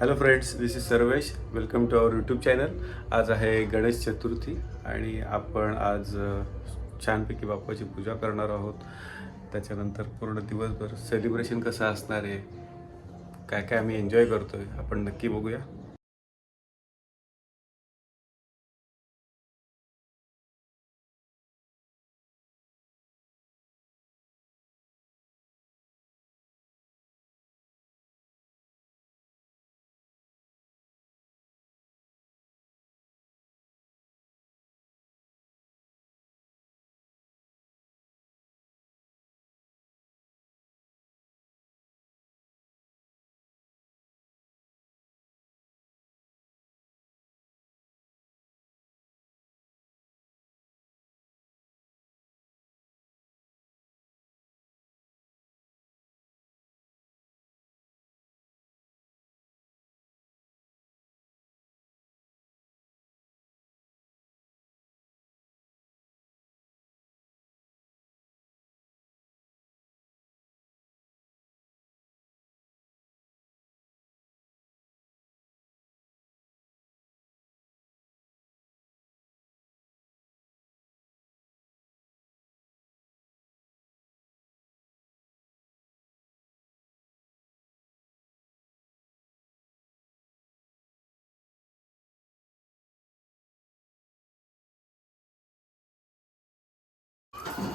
Hello friends this is Sarvesh welcome to our YouTube channel आज आहे गणेश चतुर्थी आणि आपण आज छानपैकी बाप्पाची पूजा करणार आहोत. त्याच्यानंतर पूर्ण दिवसभर सेलिब्रेशन कसं असणार आहे? काय काय आम्ही एन्जॉय करतो आहे आपण नक्की बघूया.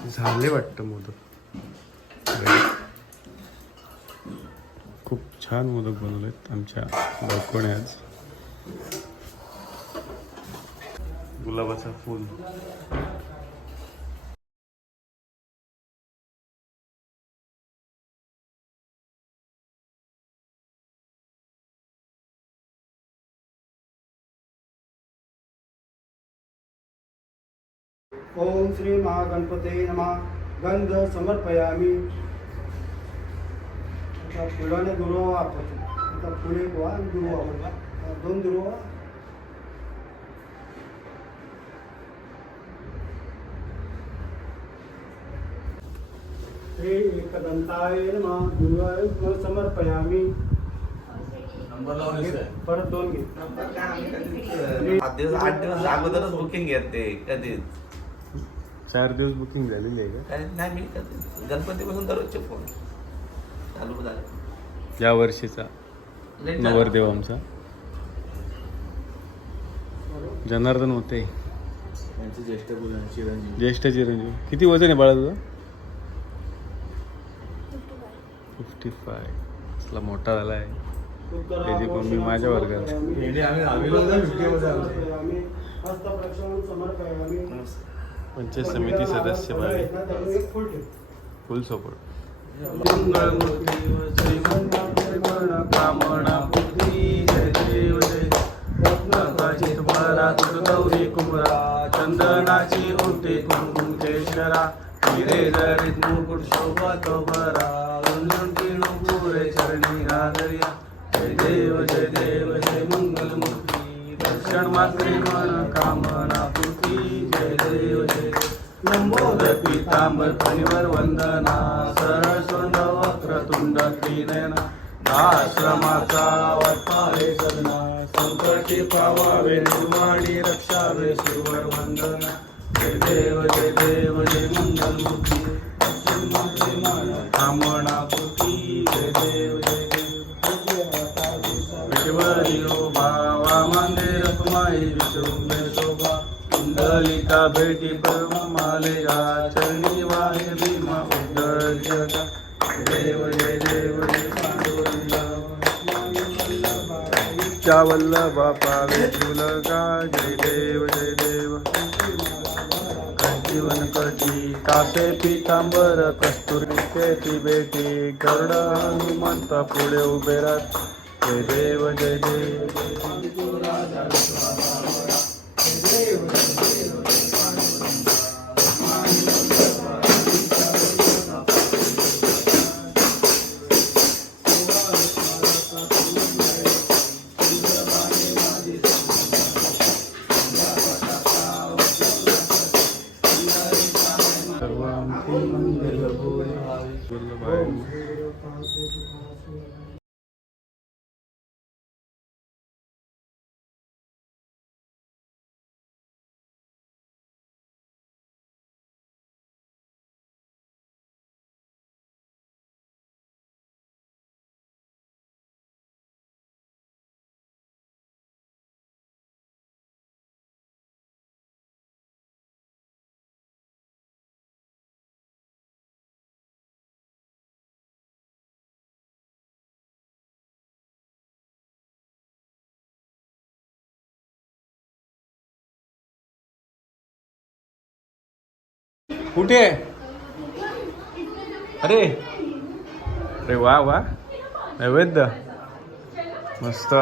झाले वाटतं मोदक. खूप छान मोदक बनवलेत आमच्या बायकोने आज. गुलाबाचा फूल. ओम श्री महागणपते नमः. गंध समर्पयामी. आता फुलाने दुर्वा वापरतो. आता फुले गोवा आणि दुर्वा वापरतो दोन दुर्वा. श्री एकदंताय नमः. दुर्वा समर्पयामी. परत दोन घे. आठ दिवस आठ दिवस अगोदरच बुकिंग घेत ते कधीच. चार दिवस बुकिंग झालेली आहे का? नाही मी गणपतीपासून दररोजचे फोन चालू झाले. या वर्षीचा? झालं. नवरदेव आमचा? जनार्दन होते. त्यांचे ज्येष्ठ मुलं चिरंजीव. ज्येष्ठ चिरंजीव. किती वजन आहे बाळा तुझं फिफ्टी फाय असला मोठा झाला आहे त्याची मम्मी माझ्या वर्गात. आम्ही. हस्तप्रक्षालन समर्पयामी. पंचायत समिती सदस्य भावे फुल सपोर्ट चंदनाची ओटे कुंकुम हिरे जरीत मुकुट शोभा तो भरा उन्नती नुपुरे चरणी आदर्या जय देव जय देव जय मंगल मूर्ती दर्शन मात्रे मन कामना पूर्ती जय देव जय. देव पितांबर फणीवर वंदना सरस्वंद सोंड वक्रतुंड त्रिनयना आश्रमाचा वटपाळे सदना संकटी पावावे निर्वाणी रक्षावे शिवर वंदना. जय देव जय देव जय मंगल मुखी दक्षिण मान जय देव जय देव. विठवरी भावा मंदिर कुमाई कालिका भेटी परम मालेगा चरणी वाहे भीमा उद्धर जगा. देव जय देव जय च्या वल्लभा पावे तुलगा. जय देव जय देव. जीवन कटी कासे पितांबर कस्तुरी केती बेटी. गरुड हनुमंत पुढे उभे राहत जय देव जय देव. सर्वांती मंगल भूरि वल्लभाय कुठे? आहे अरे. अरे वा वा. नैवेद्य. मस्त.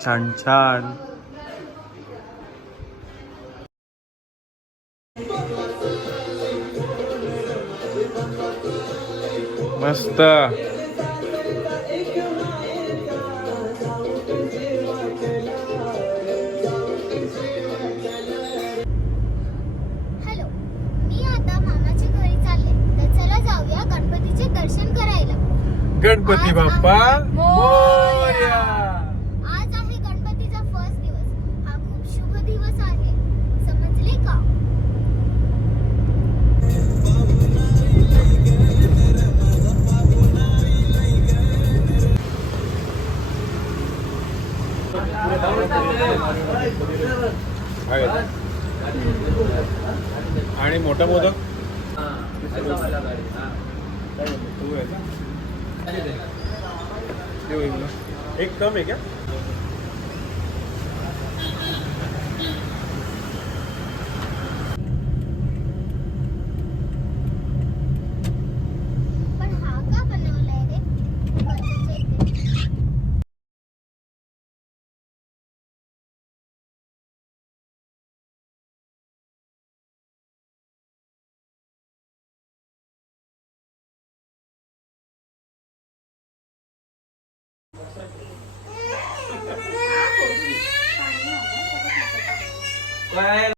छान छान. मस्त. गणपती बाप्पा. मोरया. आज आहे गणपतीचा फर्स्ट दिवस. हा खूप शुभ दिवस आहे. समजले का? आणि मोठा मोदक? तू आहे का? हे होईल ना? एक काय